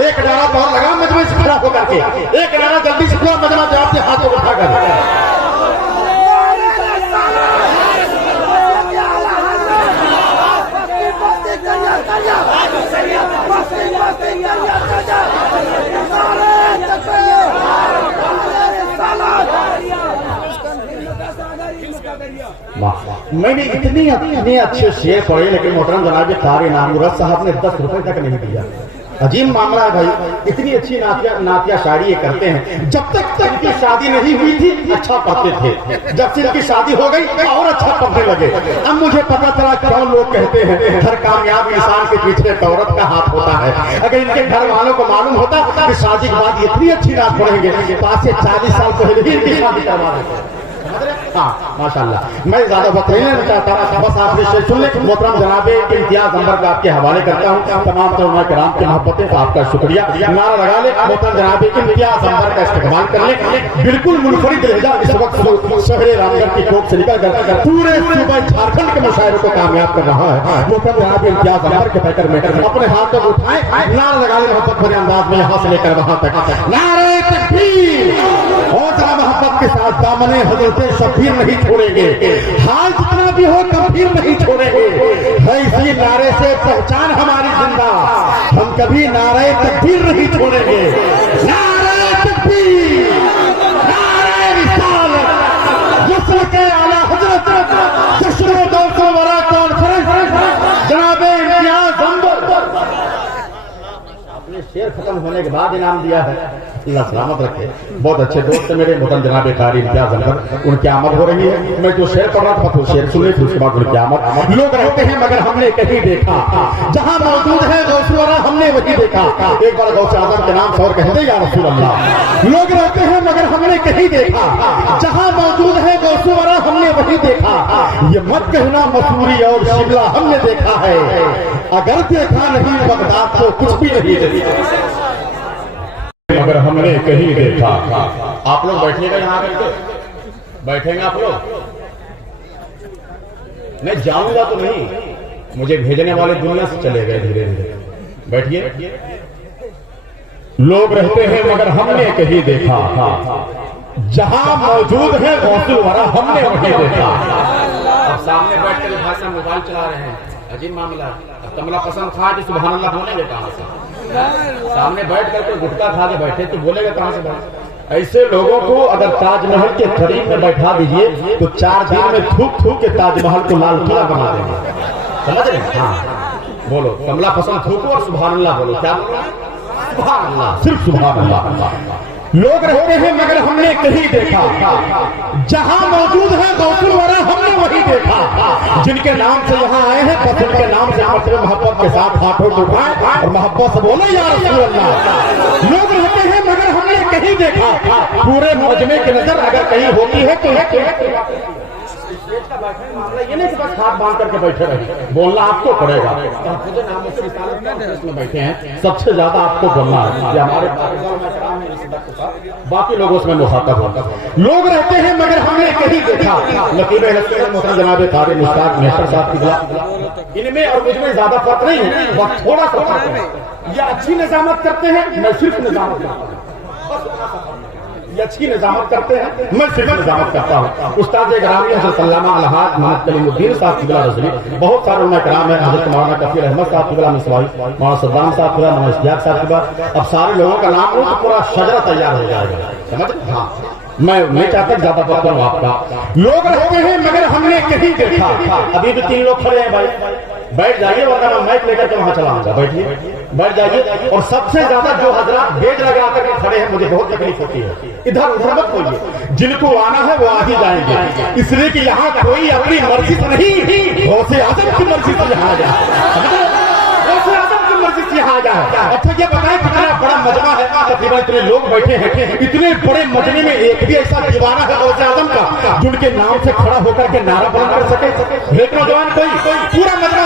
एक नारा तो और लगा मजमे से खड़ा होकर के, एक नारा जल्दी से पूरा मजमा जवाब से हाथों को उठाकर। मैंने इतने अच्छे शेर पढ़े, लेकिन मोहतरम जनाब कारी नामुरत साहब ने 10 रुपए तक नहीं दिया। अजीब मामला है भाई, इतनी अच्छी नातिया शायरी ये करते हैं। जब तक इनकी शादी नहीं हुई थी अच्छा पढ़ते थे, जब से इनकी शादी हो गई और अच्छा पढ़ने लगे। अब मुझे पता चला क्यों लोग कहते हैं हर कामयाब इंसान के पीछे एक औरत का हाथ होता है। अगर इनके घर वालों को मालूम होता कि शादी के बाद इतनी अच्छी नात पढ़ेंगे, 5 से 40 साल पहले ही इनकी शादी करवा देते। हाँ माशाल्लाह, मैं ज्यादा वक्त नहीं लेना चाहता, बस आपने शेर सुन ले। मोहतरम जनाबे के इम्तियाज अंबर का आपके हवाले करता हूँ। तमाम उलमा किराम की मोहब्बतें का आपका शुक्रिया। नारा लगा ले, मोहतरम जनाबे के इम्तियाज अंबर का इस्तेमाल कर ले। बिल्कुल मुनफरिद लहजा इस वक्त शहर रामगढ़ की कोख से निकल कर पूरे सूबा झारखंड के मुशायरों को कामयाब कर रहा है। मोहतरम जनाबे इम्तियाज अंबर के पैकर मेटर में अपने हाथ को उठाए, नारा लगा ले मोहब्बत भरे अंदाज में, यहाँ से लेकर वहां तक। नारे तकबीर, हौसला मोहब्बत के साथ दामने हजरत शबीर नहीं छोड़ेंगे, हाल जितना भी हो कबीर नहीं छोड़ेंगे। है इसी नारे से पहचान हमारी जिंदा, हम कभी नारे तकबीर नहीं छोड़ेंगे। नारे तकबीर, नारे रिसालत, यस्र के आला हजरत जश्न 200 वरा कॉन्फ्रेंस जनाबे इम्तियाज अंबर। आपने शेर खत्म होने के बाद इनाम दिया है, अल्लाह सलामत रखे। बहुत अच्छे दोस्त है मेरे मोहतरम जनाब कारी इम्तियाज अंबर, उनकी आमद हो रही है। मैं जो शेर पढ़ रहा था तो शेर सुने, फिर उसके बाद उनकी आमद। लोग रहते हैं मगर हमने कहीं देखा, जहां मौजूद है गौसुवरा हमने वही देखा। एक बार गौसे आजम के नाम से और कहते या रसूल अल्लाह। लोग रहते हैं मगर हमने कहीं देखा, जहां मौजूद है गौसुवरा हमने वही देखा। ये मत कहना मसूरी और शिमला हमने देखा है, अगर देखा नहीं बगदाद तो कुछ भी नहीं देखा, मगर हमने कहीं देखा। आप लोग बैठिएगा यहाँ करके, बैठेंगे आप लोग? मैं जाऊंगा तो नहीं, मुझे भेजने वाले दुनिया से चले गए धीरे धीरे। बैठिए। लोग रहते हैं मगर हमने कहीं देखा, जहां मौजूद है गौसुल वरा हमने वहीं देखा। अब सामने बैठ कर भाई साहब मोबाइल चला रहे हैं, अजीब मामला। अब कमला पसंद खा कि सुभान अल्लाह बोलेंगे कहां से? सामने बैठ करके गुटखा खा के बैठे तो बोलेगा कहां से भाई? ऐसे लोगों को अगर ताजमहल के करीब में बैठा दीजिए तो 4 दिन में थूक थूक के ताजमहल को लाल किला बना देंगे। समझ रहे? हाँ बोलो, कमला पसंद थूको और सुभान अल्लाह बोलो। क्या बोलो? सुभान अल्लाह, सिर्फ सुभान अल्लाह। लोग रहते हैं मगर हमने कहीं देखा, जहां मौजूद है गौसुल वरा हमने वही देखा। जिनके नाम से यहाँ आए हैं बस उनके नाम से अपने मोहब्बत के साथ हाथों को उठाए और मोहब्बत से बोले या रसूल अल्लाह। लोग रहते हैं मगर हमने कहीं देखा, पूरे मजमे की नजर अगर कहीं होती है तो ये नहीं कि बस हाथ बांध करके बैठे रहे, बोलना आपको पड़ेगा। इसमें बैठे हैं, सबसे ज्यादा आपको बोलना है कि हमारे बाकी लोगों से मुखातब होगा। लोग रहते हैं मगर हमने कहीं देखा, नकीब मोहतरम जनाब कारी मुश्ताक मेहतर साहब की इनमें और मुझमें ज्यादा फर्क नहीं है, वक्त थोड़ा सा फर्क है। ये अच्छी निजामत करते हैं, मैं सिर्फ निजामत करता हूँ। ये अच्छी निजामत करते हैं, मैं सिर्फ निजामत करता हूँ। उस्ताद ग्रामी हज़रत अल्लामा अलहाज मोहम्मद कलीमुद्दीन साहब किबला रज़वी, बहुत सारे उलमा किराम हैं, हज़रत मौलाना कफीर अहमद साहब किबला मिसवाई, मौलाना सद्दाम साहब किबला, मौलाना इस्तियाक साहब किबला। अब सारे लोगों का नाम लो तो पूरा शजरा तैयार हो जाएगा। समझ? हाँ, मैं नहीं चाहता ज्यादा बात करूं आपका। लोग रहते हैं मगर हमने कहीं देखा, अभी भी 3 लोग खड़े हैं भाई, बैठ जाइए वरना मैं माइक लेकर के वहां चला आऊंगा। बैठिए, बैठ जाइए। और सबसे ज्यादा जो हजरात बेज लगा करके खड़े हैं मुझे बहुत तकलीफ होती है, इधर उधर मत होइए। जिनको आना है वो आ ही जाएंगे, इसलिए कि यहाँ कोई अपनी मर्जी से नहीं, गौसे आजम की मर्जी से यहाँ आ जाए, गौसे आजम की मर्जी से यहाँ आ जाए। अच्छा ये बताएं कितना बड़ा मजमा है, तकरीबन इतने लोग बैठे हैं, इतने बड़े मजमे में एक भी ऐसा दीवाना है गौसे आजम का जिनके नाम से खड़ा होकर के नारा बुलंद कर सके? एक नौजवान कोई पूरा मजमा